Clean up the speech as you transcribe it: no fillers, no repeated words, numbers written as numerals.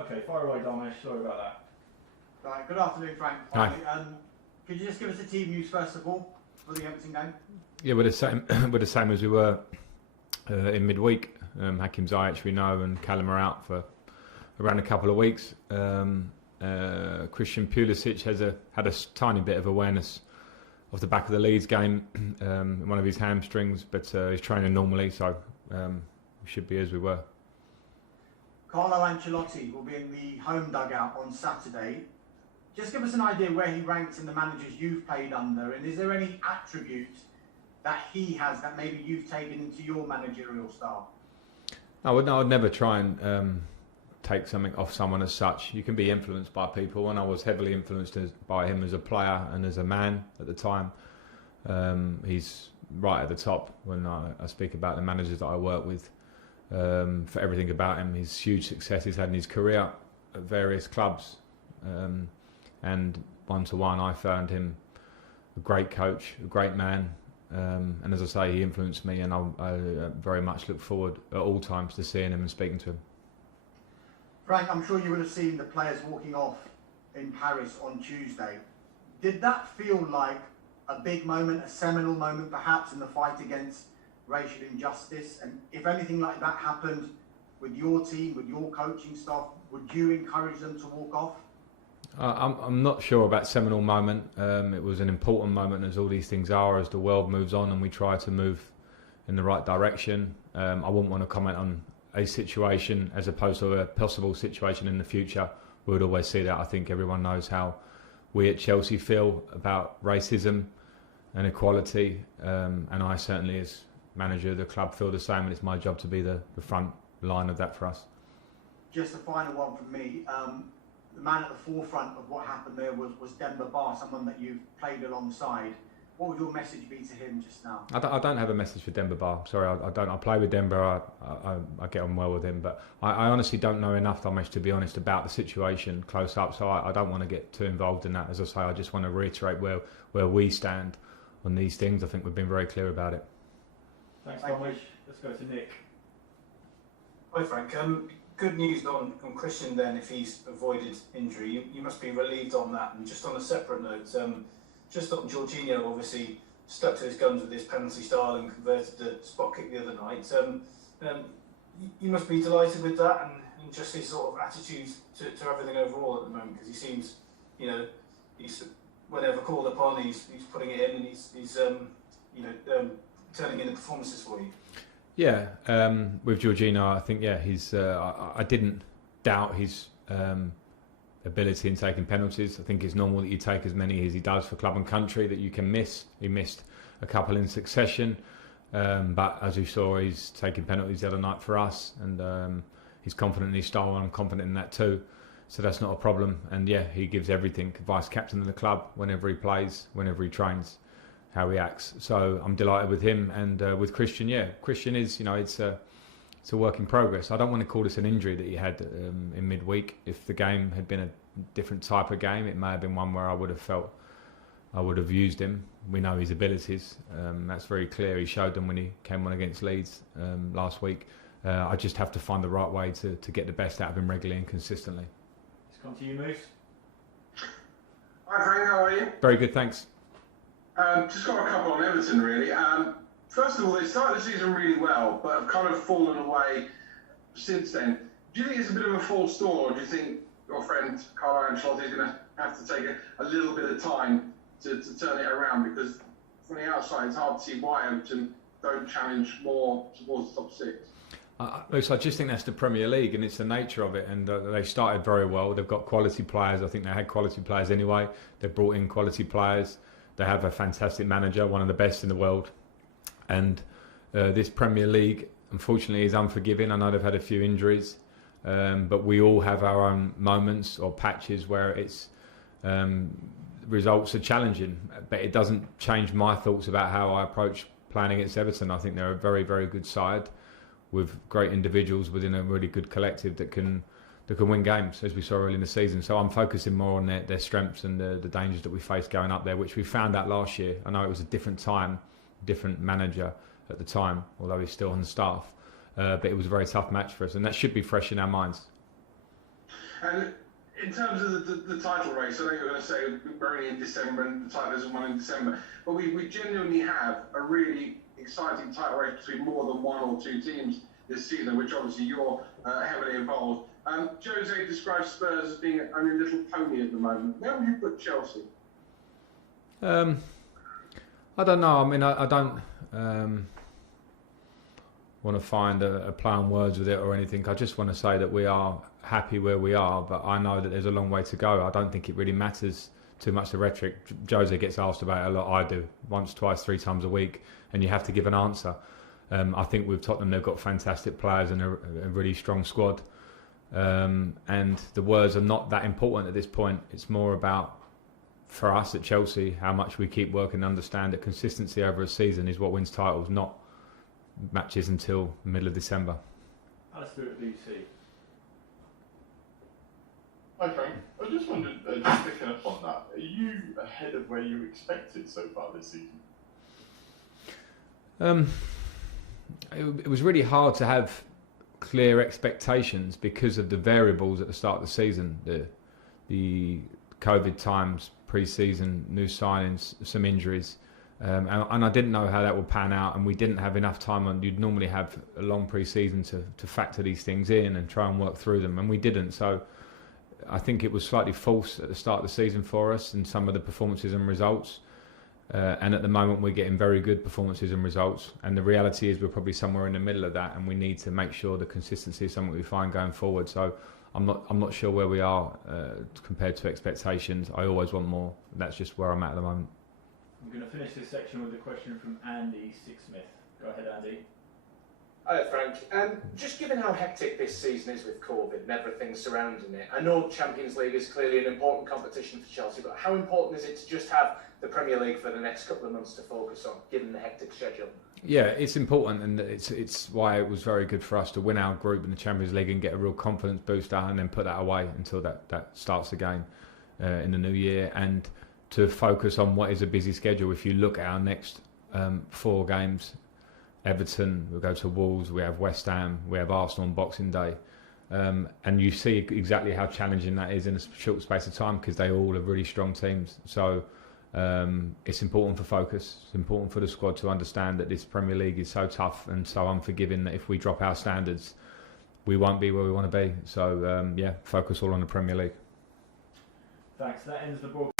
Okay, fire away, Dharmesh. Sorry about that. Right, good afternoon, Frank. Hi. Could you just give us the team news first of all for the Everton game? Yeah, we're the same. We're the same as we were in midweek. Hakim Ziyech we know, and Callum are out for around a couple of weeks. Christian Pulisic had a tiny bit of awareness off the back of the Leeds game, in one of his hamstrings, but he's training normally, so we should be as we were. Carlo Ancelotti will be in the home dugout on Saturday. Just give us an idea where he ranks in the managers you've played under, and is there any attribute that he has that maybe you've taken into your managerial style? I'd never try and take something off someone as such. You can be influenced by people, and I was heavily influenced by him as a player and as a man at the time. He's right at the top when I speak about the managers that I work with. For everything about him, his huge success he's had in his career at various clubs, and one-to-one I found him a great coach, a great man, and as I say, he influenced me, and I very much look forward at all times to seeing him and speaking to him. Frank, I'm sure you would have seen the players walking off in Paris on Tuesday. Did that feel like a big moment, a seminal moment perhaps in the fight against racial injustice? And if anything like that happened with your team, with your coaching staff, would you encourage them to walk off? I'm not sure about seminal moment. It was an important moment, as all these things are, as the world moves on and we try to move in the right direction. I wouldn't want to comment on a situation as opposed to a possible situation in the future. We would always see that. I think everyone knows how we at Chelsea feel about racism and equality, and I certainly, as manager of the club, feel the same, and it's my job to be the front line of that for us. Just a final one from me. The man at the forefront of what happened there was Demba Ba, someone that you've played alongside. What would your message be to him just now? I don't have a message for Demba Ba. Sorry, I don't. I play with Demba. I get on well with him, but I honestly don't know enough, Dharmesh, to be honest, about the situation close up. So I don't want to get too involved in that. As I say, I just want to reiterate where we stand on these things. I think we've been very clear about it. Thanks, Dharmesh. Let's go to Nick. Hi, Frank. Good news on Christian then, if he's avoided injury. You must be relieved on that. And just on a separate note, just on Jorginho, obviously stuck to his guns with his penalty style and converted the spot kick the other night. You must be delighted with that and just his sort of attitude to everything overall at the moment, because he seems, he's whenever called upon, he's putting it in, and he's turning in the performances for you. Yeah, with Jorginho, I think he's. I didn't doubt his ability in taking penalties. I think it's normal that you take as many as he does for club and country that you can miss. He missed a couple in succession, but as you saw, he's taking penalties the other night for us, and he's confident in his style, and I'm confident in that too. So that's not a problem. And he gives everything. Vice captain of the club whenever he plays, whenever he trains, how he acts. So I'm delighted with him, and with Christian. Christian is, it's a work in progress. I don't want to call this an injury that he had in midweek. If the game had been a different type of game, it may have been one where I would have felt I would have used him. We know his abilities. That's very clear. He showed them when he came on against Leeds last week. I just have to find the right way to get the best out of him regularly and consistently. Let's come to you, Moose. Hi Frank, how are you? Very good, thanks. Just got a couple on Everton really. First of all, they started the season really well, but have kind of fallen away since then. Do you think it's a bit of a false dawn, or do you think your friend Carlo Ancelotti is going to have to take a little bit of time to turn it around? Because from the outside, it's hard to see why Everton don't challenge more towards the top six. So I just think that's the Premier League, and it's the nature of it. And they started very well. They've got quality players. I think they had quality players anyway. They've brought in quality players. They have a fantastic manager, one of the best in the world. And this Premier League, unfortunately, is unforgiving. I know they've had a few injuries, but we all have our own moments or patches where it's results are challenging. But it doesn't change my thoughts about how I approach playing against Everton. I think they're a very, very good side with great individuals within a really good collective that can win games, as we saw early in the season. So I'm focusing more on their strengths and the dangers that we faced going up there, which we found out last year. I know it was a different time, different manager at the time, although he's still on the staff. But it was a very tough match for us, and that should be fresh in our minds. And in terms of the title race, I know you're going to say we're only in December and the title isn't won in December, but we genuinely have a really exciting title race between more than one or two teams this season, which obviously you're heavily involved. Jose describes Spurs as being only a little pony at the moment. Where would you put Chelsea? I don't know. I mean, I don't want to find a play on words with it or anything. I just want to say that we are happy where we are, but I know that there's a long way to go. I don't think it really matters too much the rhetoric. Jose gets asked about it a lot. I do, once, twice, 3 times a week, and you have to give an answer. I think with Tottenham, they've got fantastic players and a really strong squad. And the words are not that important at this point. It's more about, for us at Chelsea, how much we keep working and understand that consistency over a season is what wins titles, not matches until the middle of December. Alistair at BC. Hi Frank, I just wondered, just picking up on that, are you ahead of where you expected so far this season? It was really hard to have clear expectations because of the variables at the start of the season, the COVID times, pre-season, new signings, some injuries, and I didn't know how that would pan out, and we didn't have enough time. And you'd normally have a long pre-season to factor these things in and try and work through them, and we didn't. So I think it was slightly false at the start of the season for us in some of the performances and results. And at the moment we're getting very good performances and results, and the reality is we're probably somewhere in the middle of that, and we need to make sure the consistency is something we find going forward. So I'm not sure where we are compared to expectations. I always want more. That's just where I'm at the moment. I'm going to finish this section with a question from Andy Sixsmith. Go ahead, Andy. Hi Frank, just given how hectic this season is with COVID and everything surrounding it, I know Champions League is clearly an important competition for Chelsea, but how important is it to just have the Premier League for the next couple of months to focus on, given the hectic schedule? Yeah, it's important, and it's why it was very good for us to win our group in the Champions League and get a real confidence booster, and then put that away until that starts again in the new year, and to focus on what is a busy schedule. If you look at our next 4 games, Everton, we'll go to Wolves, we have West Ham, we have Arsenal on Boxing Day, and you see exactly how challenging that is in a short space of time, because they all are really strong teams. So it's important for focus. It's important for the squad to understand that this Premier League is so tough and so unforgiving that if we drop our standards, we won't be where we want to be. So focus all on the Premier League. Thanks. That ends the broadcast.